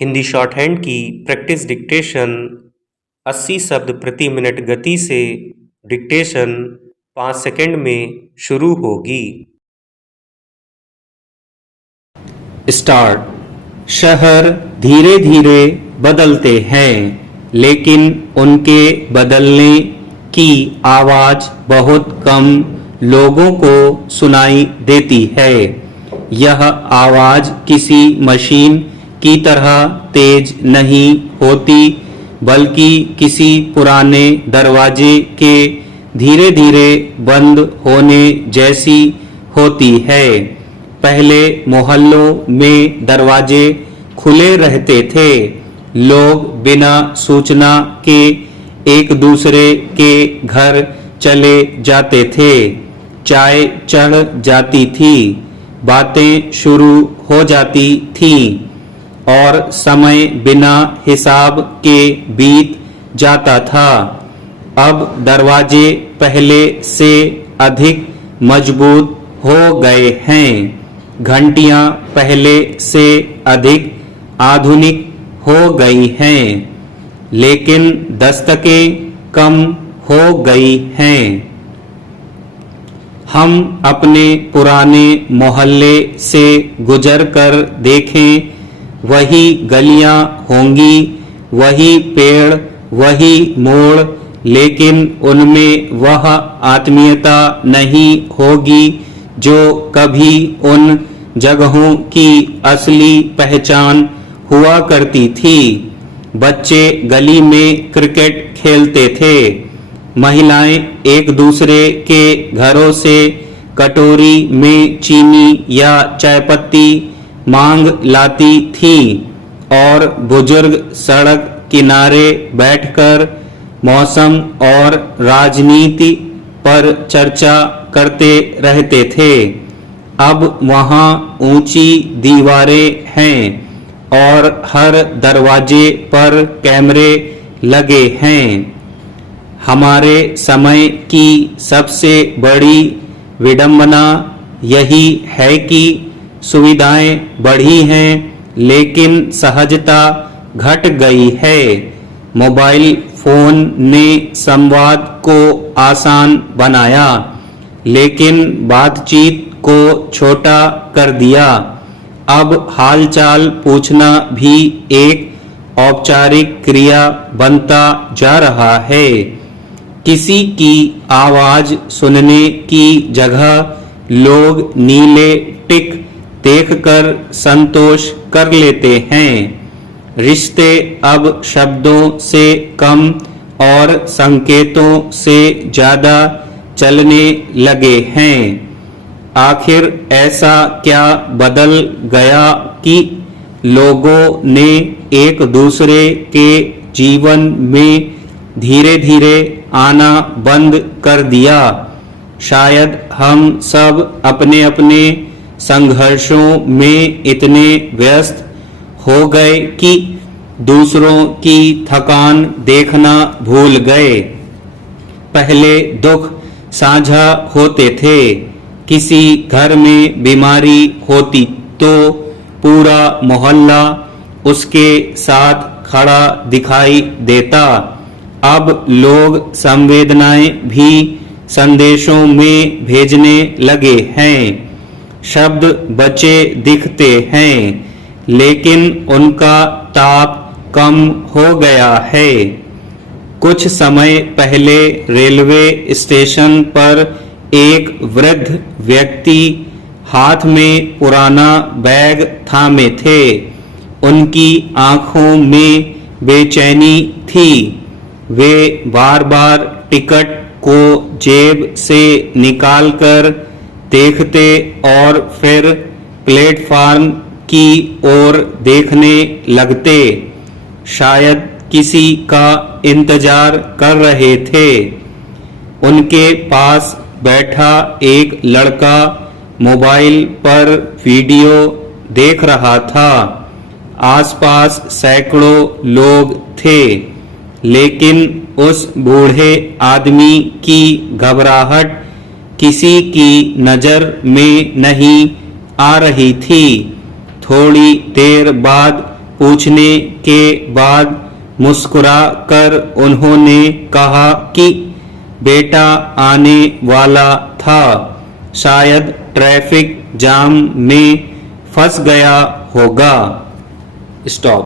Hindi short hand की practice dictation 80 शब्द प्रति मिनट गति से डिक्टेशन 5 सेकंड में शुरू होगी। स्टार्ट। शहर धीरे धीरे बदलते हैं, लेकिन उनके बदलने की आवाज बहुत कम लोगों को सुनाई देती है। यह आवाज किसी मशीन की तरह तेज नहीं होती, बल्कि किसी पुराने दरवाजे के धीरे धीरे बंद होने जैसी होती है। पहले मोहल्लों में दरवाजे खुले रहते थे। लोग बिना सूचना के एक दूसरे के घर चले जाते थे। चाय चढ़ जाती थी, बातें शुरू हो जाती थीं और समय बिना हिसाब के बीत जाता था। अब दरवाजे पहले से अधिक मजबूत हो गए हैं। घंटियां पहले से अधिक आधुनिक हो गई हैं, लेकिन दस्तकें कम हो गई हैं। हम अपने पुराने मोहल्ले से गुजरकर देखें, वही गलियां होंगी, वही पेड़, वही मोड़, लेकिन उनमें वह आत्मीयता नहीं होगी जो कभी उन जगहों की असली पहचान हुआ करती थी। बच्चे गली में क्रिकेट खेलते थे। महिलाएं एक दूसरे के घरों से कटोरी में चीनी या चायपत्ती मांग लाती थी और बुजुर्ग सड़क किनारे बैठकर मौसम और राजनीति पर चर्चा करते रहते थे। अब वहां ऊंची दीवारें हैं और हर दरवाजे पर कैमरे लगे हैं। हमारे समय की सबसे बड़ी विडंबना यही है कि सुविधाएं बढ़ी हैं, लेकिन सहजता घट गई है। मोबाइल फोन ने संवाद को आसान बनाया, लेकिन बातचीत को छोटा कर दिया। अब हालचाल पूछना भी एक औपचारिक क्रिया बनता जा रहा है। किसी की आवाज सुनने की जगह लोग नीले टिक देखकर संतोष कर लेते हैं। रिश्ते अब शब्दों से कम और संकेतों से ज्यादा चलने लगे हैं। आखिर ऐसा क्या बदल गया कि लोगों ने एक दूसरे के जीवन में धीरे धीरे आना बंद कर दिया? शायद हम सब अपने अपने संघर्षों में इतने व्यस्त हो गए कि दूसरों की थकान देखना भूल गए। पहले दुख साझा होते थे। किसी घर में बीमारी होती तो पूरा मोहल्ला उसके साथ खड़ा दिखाई देता। अब लोग संवेदनाएं भी संदेशों में भेजने लगे हैं। शब्द बचे दिखते हैं, लेकिन उनका ताप कम हो गया है। कुछ समय पहले रेलवे स्टेशन पर एक वृद्ध व्यक्ति हाथ में पुराना बैग थामे थे। उनकी आंखों में बेचैनी थी। वे बार बार टिकट को जेब से निकालकर देखते और फिर प्लेटफार्म की ओर देखने लगते, शायद किसी का इंतजार कर रहे थे। उनके पास बैठा एक लड़का मोबाइल पर वीडियो देख रहा था। आसपास सैकड़ों लोग थे, लेकिन उस बूढ़े आदमी की घबराहट किसी की नजर में नहीं आ रही थी। थोड़ी देर बाद पूछने के बाद मुस्कुरा कर उन्होंने कहा कि बेटा आने वाला था, शायद ट्रैफिक जाम में फंस गया होगा। स्टॉप।